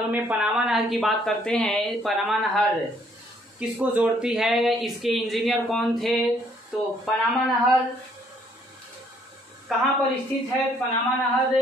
नहरों में पनामा नहर की बात करते हैं। पनामा नहर किसको जोड़ती है, इसके इंजीनियर कौन थे? तो पनामा नहर कहाँ पर स्थित है? पनामा नहर,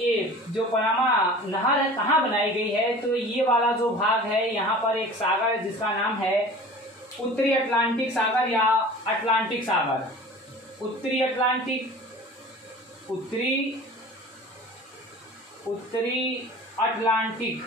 ये जो पनामा नहर है कहाँ बनाई गई है? तो ये वाला जो भाग है, यहाँ पर एक सागर है जिसका नाम है उत्तरी अटलांटिक सागर या अटलांटिक सागर। उत्तरी अटलांटिक, उत्तरी अटलांटिक,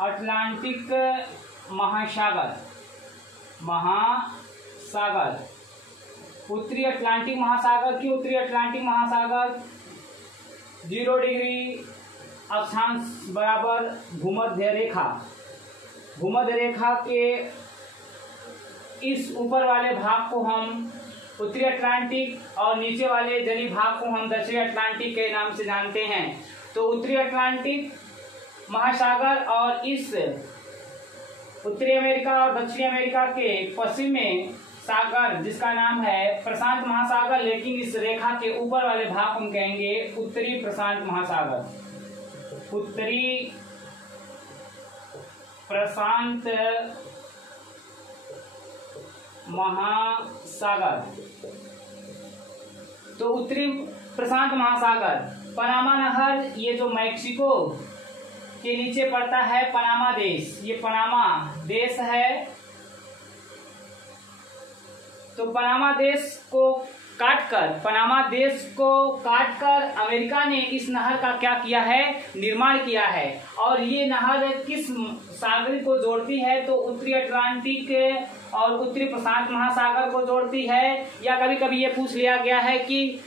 अटलांटिक महासागर, उत्तरी अटलांटिक महासागर की उत्तरी अटलांटिक महासागर 0 डिग्री अक्षांश बराबर भूमध्य रेखा के इस ऊपर वाले भाग को हम उत्तरी अटलांटिक और नीचे वाले जलीय भाग को हम दक्षिणी अटलांटिक के नाम से जानते हैं। तो उत्तरी अटलांटिक महासागर और इस उत्तरी अमेरिका और दक्षिणी अमेरिका के पश्चिम में सागर जिसका नाम है प्रशांत महासागर, लेकिन इस रेखा के ऊपर वाले भाग हम कहेंगे उत्तरी प्रशांत महासागर। उत्तरी प्रशांत महासागर। तो उत्तरी प्रशांत महासागर, पनामा नहर, ये जो मैक्सिको के नीचे पड़ता है पनामा देश, ये पनामा देश है। तो पनामा देश को काटकर अमेरिका ने इस नहर का क्या किया है, निर्माण किया है। और ये नहर किस सागर को जोड़ती है? तो उत्तरी अटलांटिक और उत्तरी प्रशांत महासागर को जोड़ती है। या कभी कभी ये पूछ लिया गया है कि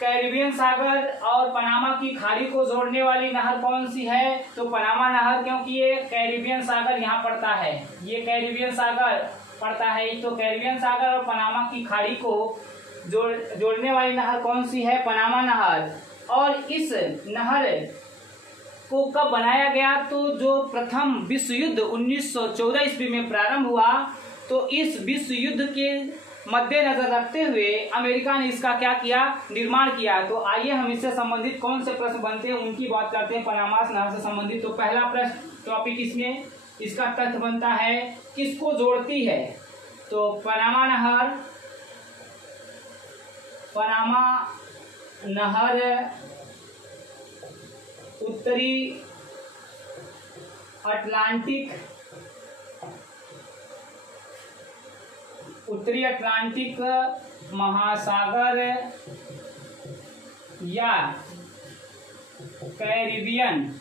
कैरिबियन सागर और पनामा की खाड़ी को जोड़ने वाली नहर कौन सी है? तो पनामा नहर, क्योंकि ये कैरिबियन सागर यहाँ पड़ता है, ये कैरिबियन सागर पड़ता है। तो कैरिबियन सागर और पनामा की खाड़ी को जोड़ने वाली नहर कौन सी है? पनामा नहर। और इस नहर को कब बनाया गया? तो जो प्रथम विश्व युद्ध 1914 ईस्वी में प्रारंभ हुआ, तो इस विश्व युद्ध के मद्देनजर रखते हुए अमेरिका ने इसका क्या किया, निर्माण किया। तो आइए हम इससे संबंधित कौन से प्रश्न बनते हैं उनकी बात करते हैं, पनामा नहर से संबंधित। तो पहला प्रश्न टॉपिक इसमें इसका तथ्य बनता है किसको जोड़ती है? तो पनामा नहर उत्तरी अटलांटिक महासागर या कैरिबियन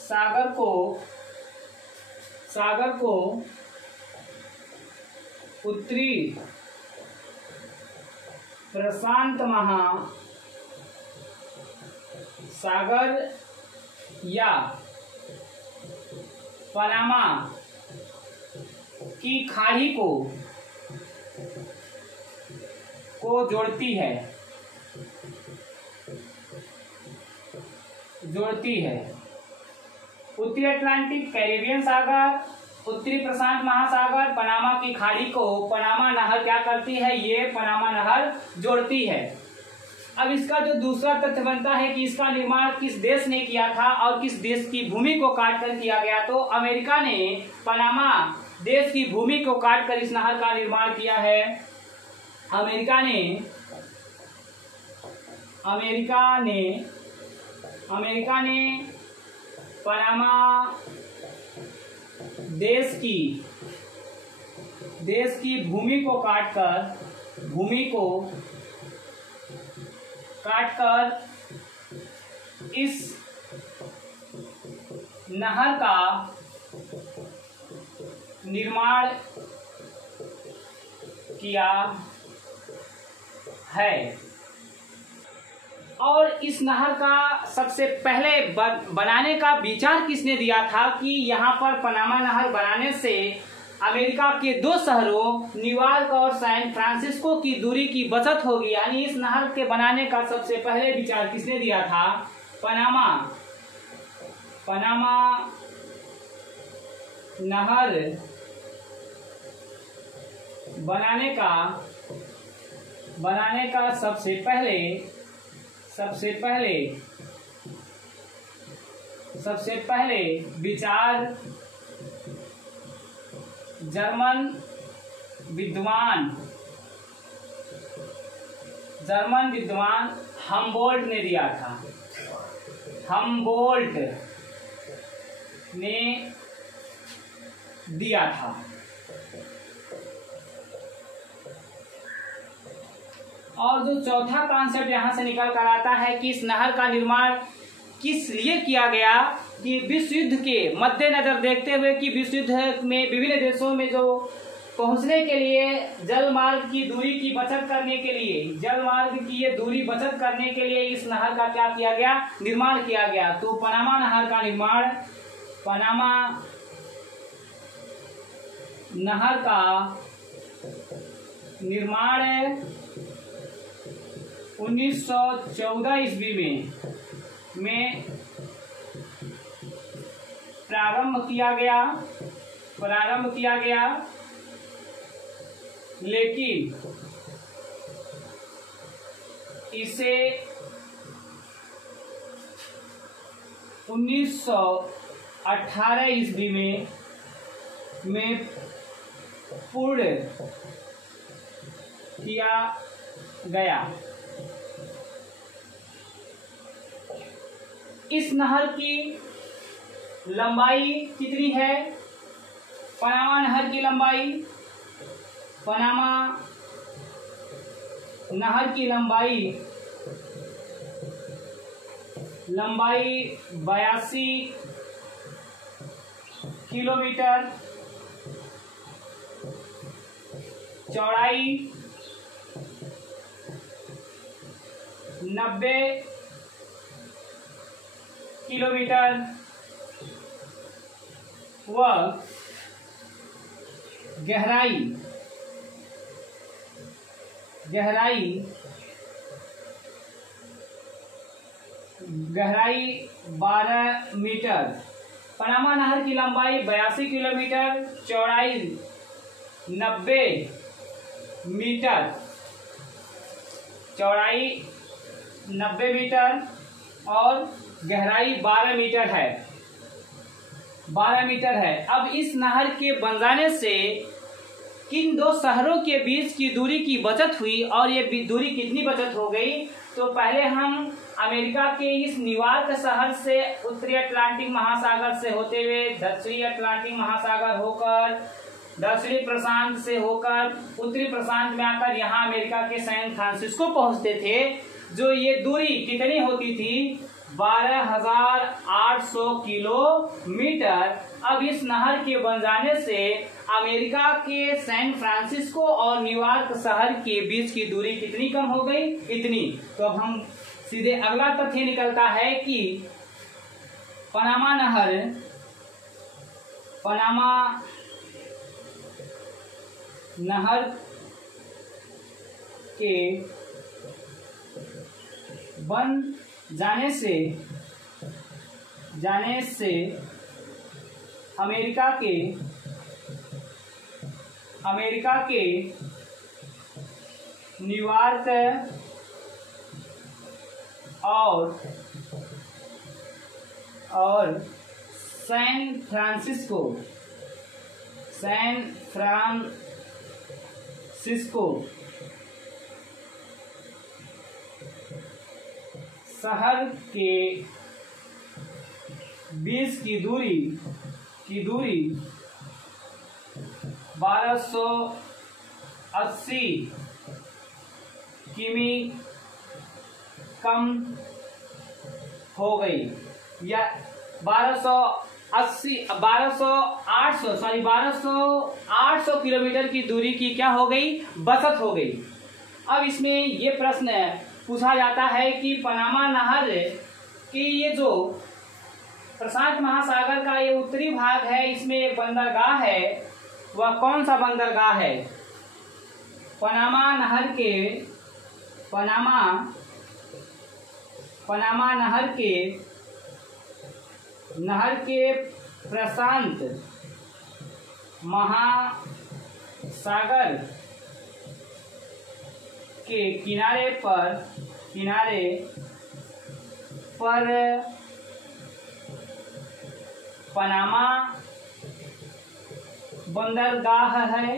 सागर को उत्तरी प्रशांत महासागर या पनामा की खाड़ी को जोड़ती है। उत्तरी अटलांटिक, कैरिबियन सागर, उत्तरी प्रशांत महासागर, पनामा की खाड़ी को पनामा नहर क्या करती है? ये पनामा नहर जोड़ती है। अब इसका जो दूसरा तथ्य बनता है कि इसका निर्माण किस देश ने किया था और किस देश की भूमि को काटकर किया गया? तो अमेरिका ने पनामा देश की भूमि को काटकर इस नहर का निर्माण किया है। अमेरिका ने पनामा देश की भूमि को काटकर इस नहर का निर्माण किया है। और इस नहर का सबसे पहले बनाने का विचार किसने दिया था कि यहाँ पर पनामा नहर बनाने से अमेरिका के 2 शहरों न्यूयॉर्क और सैन फ्रांसिस्को की दूरी की बचत होगी। यानी इस नहर के बनाने का सबसे पहले विचार किसने दिया था? पनामा नहर बनाने का बनाने का सबसे पहले विचार जर्मन विद्वान हमबोल्ट ने दिया था। और जो चौथा कॉन्सेप्ट यहाँ से निकल कर आता है कि इस नहर का निर्माण किस लिए किया गया, कि विश्व युद्ध के मद्देनजर देखते हुए कि विश्व युद्ध में विभिन्न देशों में जो पहुंचने के लिए जल मार्ग की दूरी की बचत करने के लिए इस नहर का क्या किया गया, निर्माण किया गया। तो पनामा नहर का निर्माण 1914 ईस्वी में प्रारंभ किया गया, लेकिन इसे 1918 ईस्वी में पूर्ण किया गया। इस नहर की लंबाई कितनी है? पनामा नहर की लंबाई 82 किलोमीटर, चौड़ाई 90 किलोमीटर व गहराई 12 मीटर। पनामा नहर की लंबाई 82 किलोमीटर, चौड़ाई 90 मीटर, और गहराई 12 मीटर है। अब इस नहर के बन जाने से किन दो शहरों के बीच की दूरी की बचत हुई, और ये दूरी कितनी बचत हो गई? तो पहले हम अमेरिका के इस न्यूयॉर्क शहर से उत्तरी अटलांटिक महासागर से होते हुए दक्षिणी अटलांटिक महासागर होकर दक्षिणी प्रशांत से होकर उत्तरी प्रशांत में आकर यहाँ अमेरिका के सैन फ्रांसिस्को पहुंचते थे। जो ये दूरी कितनी होती थी? 12,800 किलोमीटर। अब इस नहर के बन जाने से अमेरिका के सैन फ्रांसिस्को और न्यूयॉर्क शहर के बीच की दूरी कितनी कम हो गई? इतनी। तो अब हम सीधे अगला तथ्य निकलता है कि पनामा नहर के बन जाने से अमेरिका के न्यूयॉर्क और सैन फ्रांसिस्को शहर के बीच की दूरी 1280 किमी कम हो गई, या 1200 किलोमीटर की दूरी की क्या हो गई? बचत हो गई। अब इसमें ये प्रश्न पूछा जाता है कि पनामा नहर की ये जो प्रशांत महासागर का ये उत्तरी भाग है, इसमें एक बंदरगाह है, वह कौन सा बंदरगाह है? पनामा नहर के प्रशांत महासागर के किनारे पर पनामा बंदरगाह है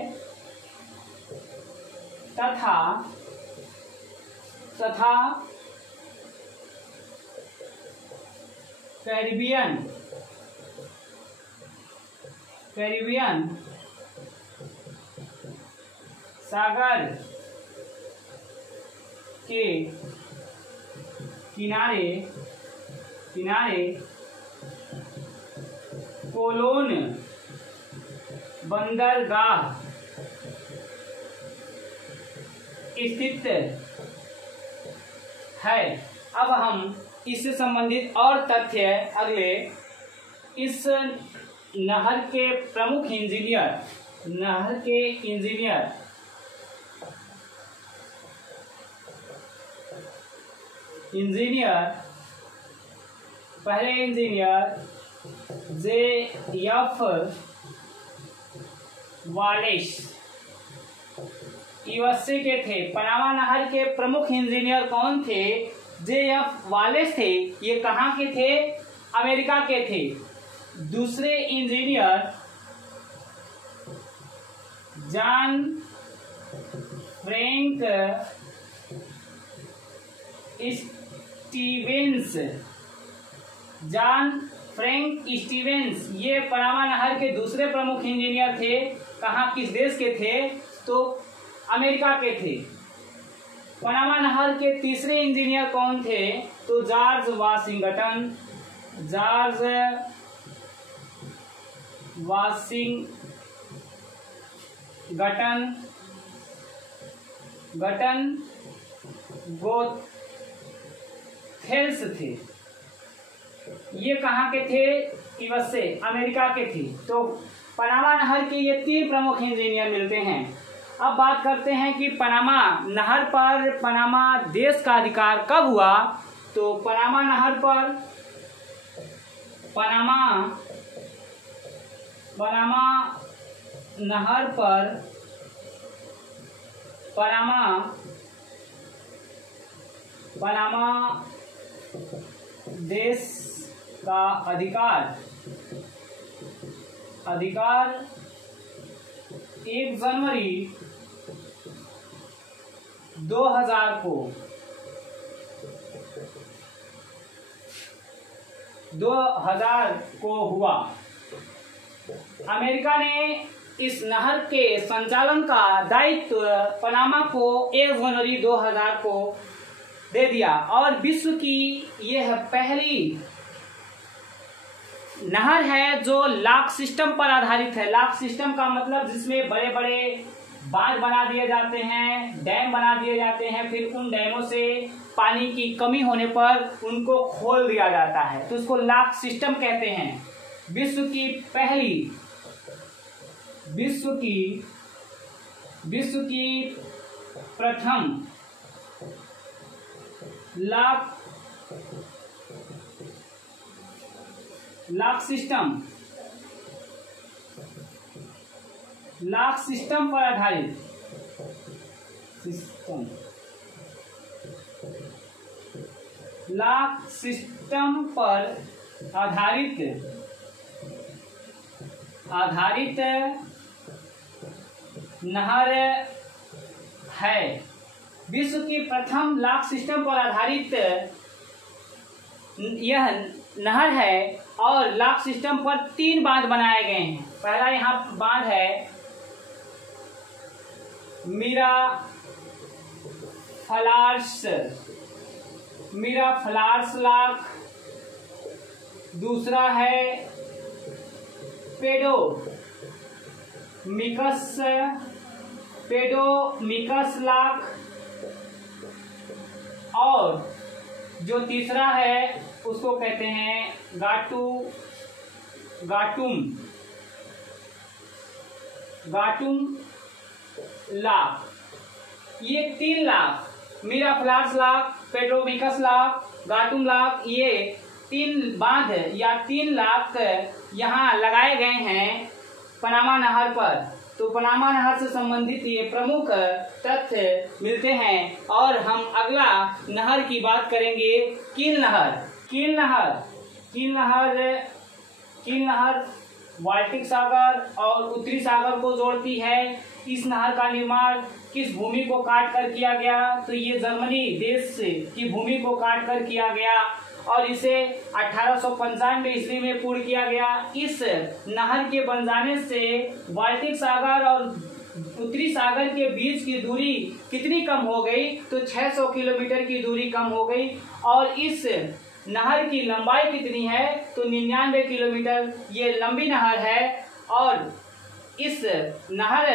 तथा कैरिबियन सागर के किनारे कोलोन बंदरगाह स्थित है। अब हम इससे संबंधित और तथ्य अगले, इस नहर के प्रमुख इंजीनियर, पहले इंजीनियर J.F. वालेस यूएसए के थे। पनामा नहर के प्रमुख इंजीनियर कौन थे? J.F. वालेस थे। ये कहाँ के थे? अमेरिका के थे। दूसरे इंजीनियर जॉन फ्रैंक स्टीवेंस, ये पनामा नहर के दूसरे प्रमुख इंजीनियर थे। कहाँ, किस देश के थे? तो अमेरिका के थे। पनामा नहर के तीसरे इंजीनियर कौन थे? तो जॉर्ज वाशिंगटन गोथेल्स थे। ये कहाँ के थे? यूएसए, अमेरिका के थे। तो पनामा नहर के ये 3 प्रमुख इंजीनियर मिलते हैं। अब बात करते हैं कि पनामा नहर पर पनामा देश का अधिकार कब हुआ। तो पनामा नहर पर पनामा देश का अधिकार 1 जनवरी 2000 को हुआ। अमेरिका ने इस नहर के संचालन का दायित्व पनामा को 1 जनवरी 2000 को दे दिया और विश्व की यह पहली नहर है जो लॉक सिस्टम पर आधारित है। लॉक सिस्टम का मतलब जिसमें बड़े बड़े बांध बना दिए जाते हैं, डैम बना दिए जाते हैं, फिर उन डैमों से पानी की कमी होने पर उनको खोल दिया जाता है, तो उसको लॉक सिस्टम कहते हैं। विश्व की प्रथम लॉक सिस्टम पर आधारित नहर है। विश्व की प्रथम लॉक सिस्टम पर आधारित यह नहर है और लॉक सिस्टम पर 3 बांध बनाए गए हैं। पहला यहाँ बांध है मीरा फ्लार्स लॉक, दूसरा है पेडोमिकस लॉक और जो तीसरा है उसको कहते हैं गाटुम लॉक। ये 3 lock, Miraflores lock, Pedro Miguel lock, Gatun lock, ये 3 बांध या 3 लॉक यहाँ लगाए गए हैं पनामा नहर पर। तो पनामा नहर से संबंधित ये प्रमुख तथ्य मिलते हैं। और हम अगला नहर की बात करेंगे, कील नहर। कील नहर बाल्टिक सागर और उत्तरी सागर को जोड़ती है। इस नहर का निर्माण किस भूमि को काट कर किया गया? तो ये जर्मनी देश की भूमि को काट कर किया गया और इसे 1895 ईस्वी में पूर्ण किया गया। इस नहर के बन जाने से बाल्टिक सागर और उत्तरी सागर के बीच की दूरी कितनी कम हो गई? तो 600 किलोमीटर की दूरी कम हो गई। और इस नहर की लंबाई कितनी है? तो 99 किलोमीटर ये लंबी नहर है। और इस नहर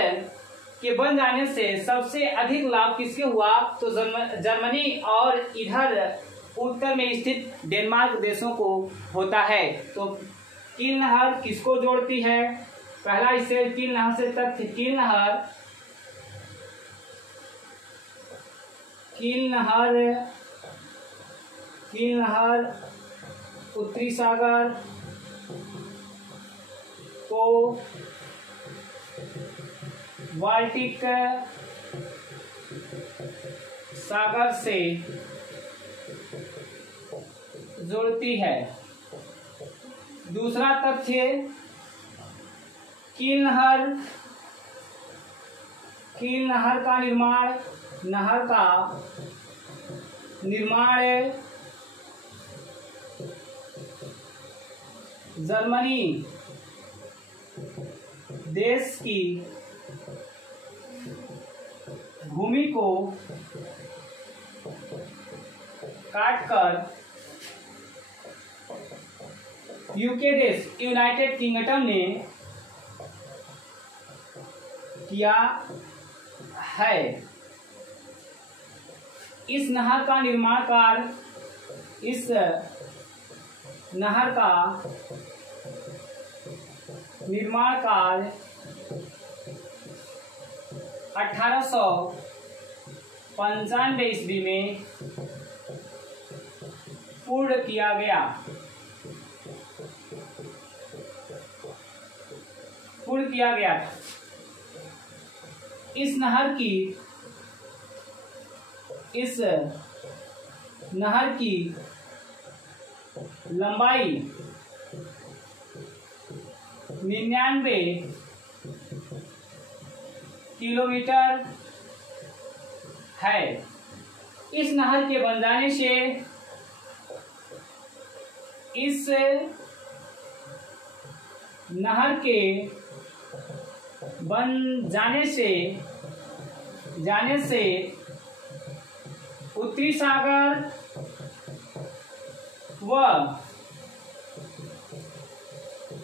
के बन जाने से सबसे अधिक लाभ किसके हुआ? तो जर्मनी और इधर उत्तर में स्थित डेनमार्क देशों को होता है। तो कील नहर किसको जोड़ती है? पहला इससे कील नहर से तथ्य, कील नहर उत्तरी सागर को बाल्टिक सागर से जोड़ती है। दूसरा तथ्य, कील नहर का निर्माण जर्मनी देश की भूमि को काटकर यूके देश, यूनाइटेड किंगडम ने किया है। इस नहर का निर्माण कार्य 1895 ईस्वी में पूर्ण किया गया। इस नहर की लंबाई 99 किलोमीटर है। इस नहर के बन जाने से उत्तरी सागर व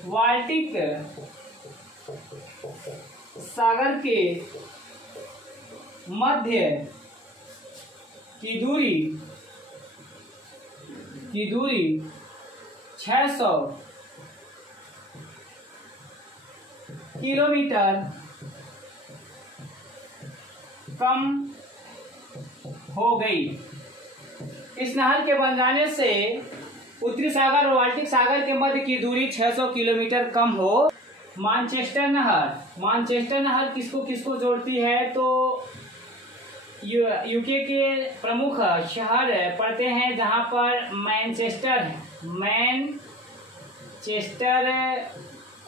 बाल्टिक सागर के मध्य की दूरी 600 किलोमीटर कम हो गई। इस नहर के बन जाने से उत्तरी सागर और बाल्टिक सागर के मध्य की दूरी 600 किलोमीटर कम हो। मानचेस्टर नहर किसको जोड़ती है? तो यूके के प्रमुख शहर पड़ते हैं जहां पर मैनचेस्टर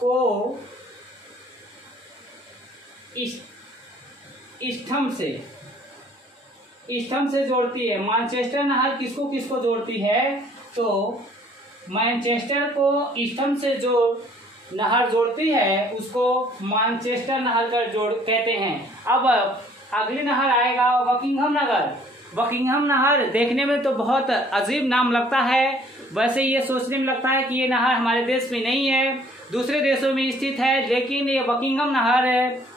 को इस्टम से जोड़ती है। मैनचेस्टर नहर किसको जोड़ती है? तो मैनचेस्टर को इस्टम से जो नहर जोड़ती है उसको मैनचेस्टर नहर कहते हैं। अब अगली नहर आएगा बकिंघम नहर। देखने में तो बहुत अजीब नाम लगता है। वैसे ये सोचने में लगता है कि ये नहर हमारे देश में नहीं है, दूसरे देशों में स्थित है। लेकिन ये बकिंघम नहर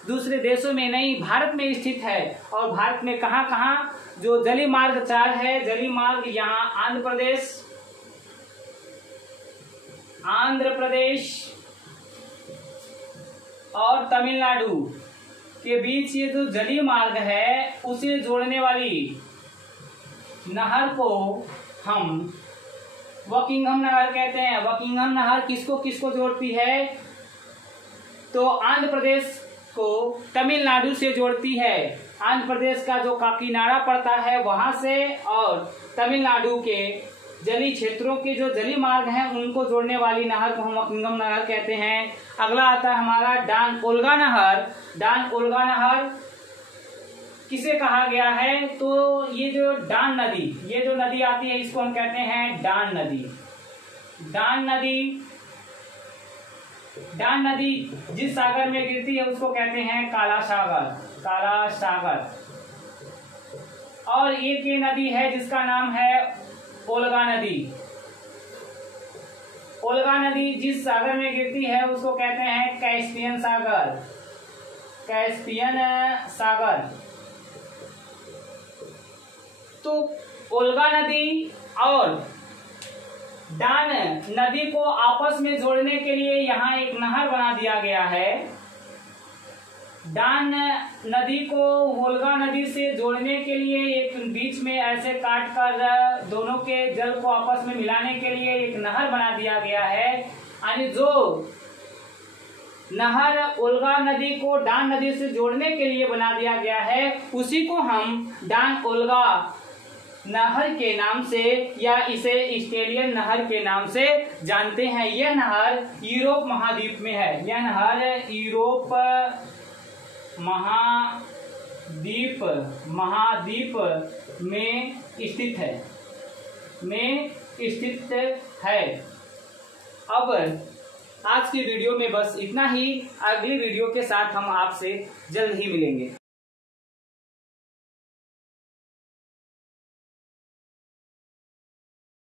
दूसरे देशों में नहीं, भारत में स्थित है। और भारत में कहाँ? जो जली मार्ग 4 है, जली मार्ग यहाँ आंध्र प्रदेश और तमिलनाडु के बीच ये जो जलीय मार्ग है उसे जोड़ने वाली नहर को हम बकिंघम नहर कहते हैं। बकिंघम नहर किसको जोड़ती है? तो आंध्र प्रदेश को तमिलनाडु से जोड़ती है। आंध्र प्रदेश का जो काकीनाडा पड़ता है वहां से और तमिलनाडु के जलीय क्षेत्रों के जो जलीय मार्ग हैं उनको जोड़ने वाली नहर को हम अकिंगम नहर कहते हैं। अगला आता है हमारा डान ओल्गा नहर। डान ओल्गा नहर किसे कहा गया है? तो ये जो डान नदी, ये जो नदी आती है इसको हम कहते हैं डान नदी। डान नदी, डान नदी जिस सागर में गिरती है उसको कहते हैं काला सागर, काला सागर। और एक ये नदी है जिसका नाम है ओल्गा नदी। ओल्गा नदी जिस सागर में गिरती है उसको कहते हैं कैस्पियन सागर, कैस्पियन सागर। तो ओल्गा नदी और डान नदी को आपस में जोड़ने के लिए यहाँ एक नहर बना दिया गया है। डान नदी को वोल्गा नदी से जोड़ने के लिए एक बीच में ऐसे काट कर दोनों के जल को आपस में मिलाने के लिए एक नहर बना दिया गया है। यानी जो नहर ओल्गा नदी को डान नदी से जोड़ने के लिए बना दिया गया है उसी को हम डान ओल्गा नहर के नाम से या इसे स्टेलियन नहर के नाम से जानते हैं। यह नहर यूरोप महाद्वीप में है। यह नहर यूरोप महाद्वीप में स्थित है। अब आज की वीडियो में बस इतना ही। अगली वीडियो के साथ हम आपसे जल्द ही मिलेंगे।